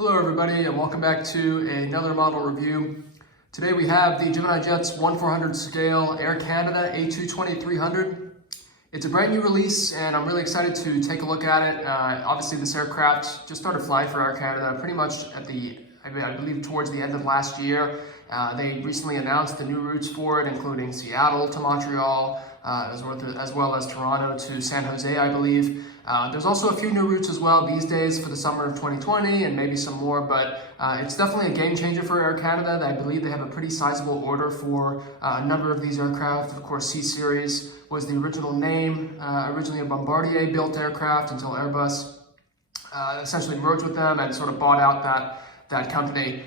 Hello everybody and welcome back to another model review. Today we have the Gemini Jets 1/400 scale Air Canada A220-300. It's a brand new release and I'm really excited to take a look at it. Obviously this aircraft just started flying for Air Canada pretty much at I believe towards the end of last year. They recently announced the new routes for it, including Seattle to Montreal, as well as Toronto to San Jose, I believe. There's also a few new routes as well these days for the summer of 2020 and maybe some more, but it's definitely a game changer for Air Canada. I believe they have a pretty sizable order for a number of these aircraft. Of course, C-Series was the original name, originally a Bombardier built aircraft until Airbus essentially merged with them and sort of bought out that company.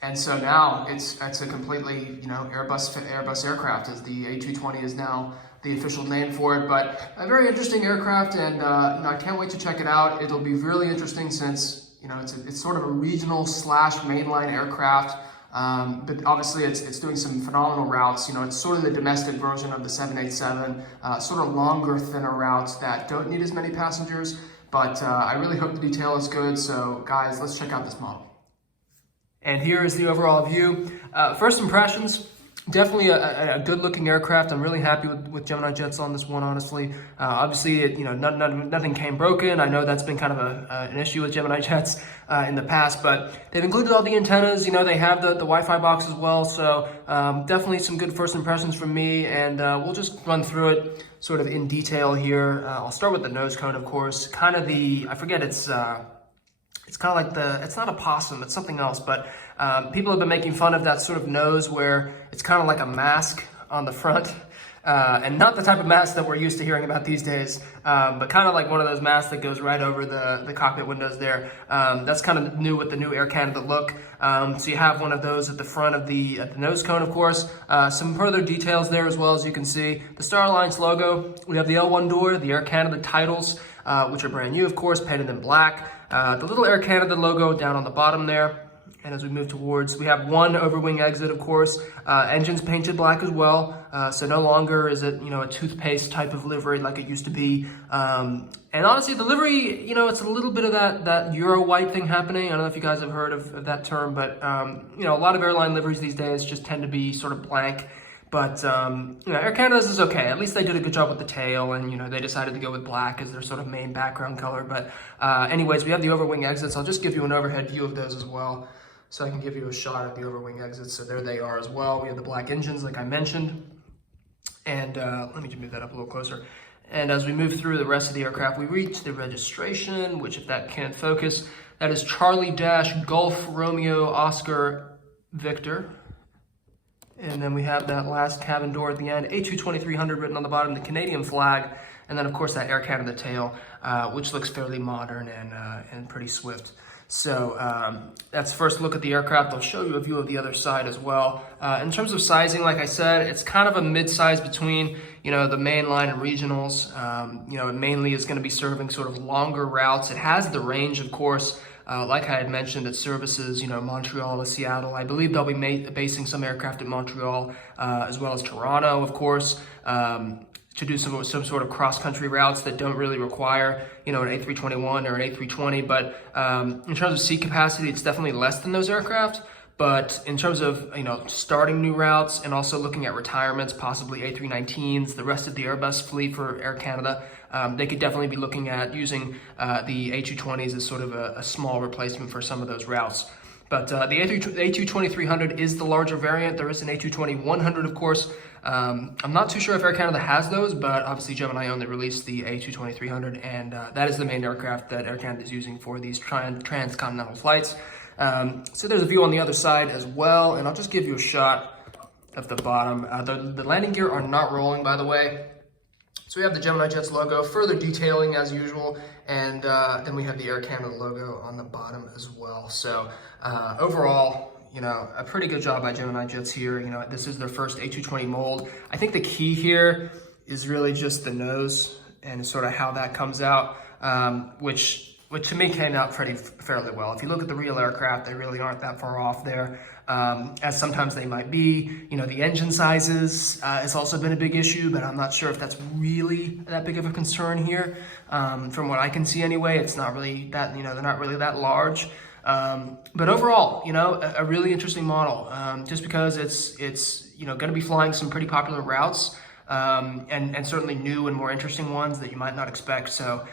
And so now it's a completely, Airbus aircraft, as the A220 is now the official name for it. But a very interesting aircraft, and I can't wait to check it out. It'll be really interesting since it's sort of a regional / mainline aircraft. But obviously it's doing some phenomenal routes. It's sort of the domestic version of the 787, sort of longer, thinner routes that don't need as many passengers. But I really hope the detail is good. So guys, let's check out this model. And here is the overall view. First impressions, definitely a good looking aircraft. I'm really happy with Gemini Jets on this one, honestly. Obviously, nothing came broken. I know that's been kind of an issue with Gemini Jets in the past, but they've included all the antennas. They have the Wi-Fi box as well. So definitely some good first impressions from me, and we'll just run through it sort of in detail here. I'll start with the nose cone, of course. Kind of it's kind of like it's not a possum, it's something else, but people have been making fun of that sort of nose where it's kind of like a mask on the front, and not the type of mask that we're used to hearing about these days, but kind of like one of those masks that goes right over the cockpit windows there. That's kind of new with the new Air Canada look. So you have one of those at the front of the nose cone, of course. Some further details there as well, as you can see. The Star Alliance logo, we have the L1 door, the Air Canada titles, which are brand new, of course, painted in black. The little Air Canada logo down on the bottom there. And as we move towards, we have one overwing exit, of course. Engines painted black as well. So no longer is it, a toothpaste type of livery like it used to be. And honestly, the livery, it's a little bit of that Euro white thing happening. I don't know if you guys have heard of that term, but, a lot of airline liveries these days just tend to be sort of blank. But, Air Canada's is okay. At least they did a good job with the tail, and, they decided to go with black as their sort of main background color. But anyways, we have the overwing exits. I'll just give you an overhead view of those as well, so I can give you a shot at the overwing exits. So there they are as well. We have the black engines, like I mentioned. And let me just move that up a little closer. And as we move through the rest of the aircraft, we reach the registration, which, if that can't focus, that is Charlie Golf Romeo Oscar Victor. And then we have that last cabin door at the end, A220-300 written on the bottom, the Canadian flag, and then of course that Air Canada tail, which looks fairly modern and pretty swift. So that's first look at the aircraft. I'll show you a view of the other side as well. In terms of sizing, like I said, it's kind of a mid-size between, the mainline and regionals. It mainly is going to be serving sort of longer routes. It has the range, of course. Like I had mentioned, it services, Montreal to Seattle. I believe they'll be basing some aircraft at Montreal, as well as Toronto, of course, to do some sort of cross-country routes that don't really require, an A321 or an A320. But in terms of seat capacity, it's definitely less than those aircraft. But in terms of, starting new routes and also looking at retirements, possibly A319s, the rest of the Airbus fleet for Air Canada, they could definitely be looking at using the A220s as sort of a small replacement for some of those routes. But the A220-300 is the larger variant. There is an A220-100, of course. I'm not too sure if Air Canada has those, but obviously Gemini only released the A220-300, and that is the main aircraft that Air Canada is using for these transcontinental flights. So there's a view on the other side as well, and I'll just give you a shot of the bottom. The landing gear are not rolling, by the way. So we have the Gemini Jets logo, further detailing as usual, and then we have the Air Canada logo on the bottom as well. So overall, a pretty good job by Gemini Jets here. This is their first A220 mold. I think the key here is really just the nose and sort of how that comes out, which which to me came out fairly well. If you look at the real aircraft, they really aren't that far off there, as sometimes they might be. You know, the engine sizes has also been a big issue, but I'm not sure if that's really that big of a concern here. From what I can see anyway, it's not really that, you know, they're not really that large. But overall, you know, a really interesting model, just because it's you know, going to be flying some pretty popular routes, and certainly new and more interesting ones that you might not expect. So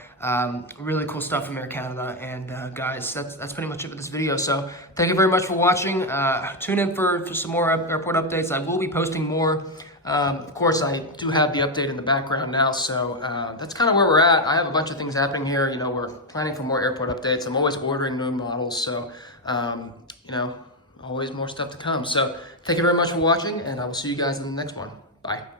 really cool stuff from Air Canada. And guys, that's pretty much it for this video. So thank you very much for watching. Tune in for some more airport updates. I will be posting more. Of course, I do have the update in the background now, so that's kind of where we're at. I have a bunch of things happening here. You know, we're planning for more airport updates. I'm always ordering new models, so you know, always more stuff to come. So thank you very much for watching, and I will see you guys in the next one. Bye.